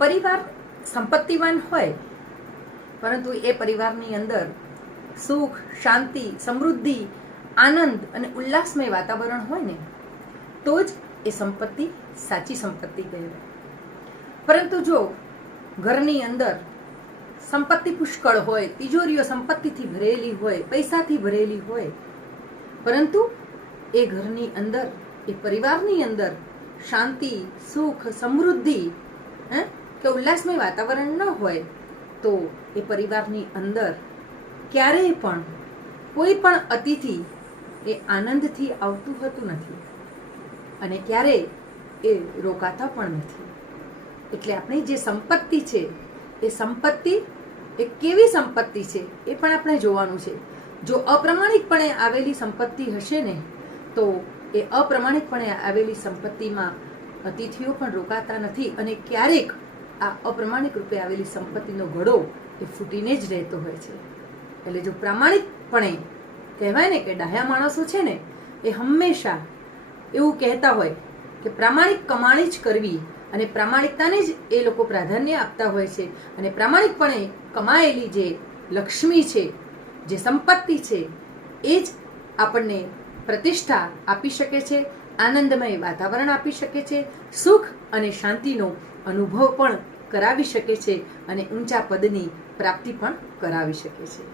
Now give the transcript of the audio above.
પરિવાર સંપત્તિવાન હોય પરંતુ એ પરિવારની અંદર સુખ, શાંતિ, સમૃદ્ધિ, આનંદ અને ઉલ્લાસમય વાતાવરણ હોય ને તો જ એ સંપત્તિ સાચી સંપત્તિ કહેવાય. પરંતુ જો ઘરની અંદર સંપત્તિ પુષ્કળ હોય, તિજોરીઓ સંપત્તિથી ભરેલી હોય, પૈસાથી ભરેલી હોય, પરંતુ એ ઘરની અંદર, એ પરિવારની અંદર શાંતિ, સુખ, સમૃદ્ધિ કે ઉલ્લાસમય વાતાવરણ ન હોય તો એ પરિવારની અંદર ક્યારેય પણ કોઈ પણ અતિથિ એ આનંદથી આવતું હોતું નથી અને ક્યારેય એ રોકાતા પણ નથી. એટલે આપણી જે સંપત્તિ છે એ સંપત્તિ એ કેવી સંપત્તિ છે એ પણ આપણે જોવાનું છે. જો અપ્રામાણિકપણે આવેલી સંપત્તિ હશે ને તો એ અપ્રામાણિકપણે આવેલી સંપત્તિમાં અતિથિઓ પણ રોકાતા નથી અને ક્યારેક આ અપ્રામાણિક રૂપે આવેલી સંપત્તિનો ઘડો એ ફૂટીને જ રહેતો હોય છે. એટલે જો પ્રામાણિકપણે કહેવાય ને કે ડાહ્યા માણસો છે ને એ હંમેશા એવું કહેતા હોય કે પ્રામાણિક કમાણી જ કરવી અને પ્રામાણિકતાને જ એ લોકો પ્રાધાન્ય આપતા હોય છે અને પ્રામાણિકપણે કમાયેલી જે લક્ષ્મી છે, જે સંપત્તિ છે એ જ આપણને પ્રતિષ્ઠા આપી શકે છે, આનંદમય વાતાવરણ આપી શકે છે, સુખ અને શાંતિનો અનુભવ પણ કરાવી શકે છે અને ઊંચા પદની પ્રાપ્તિ પણ કરાવી શકે છે.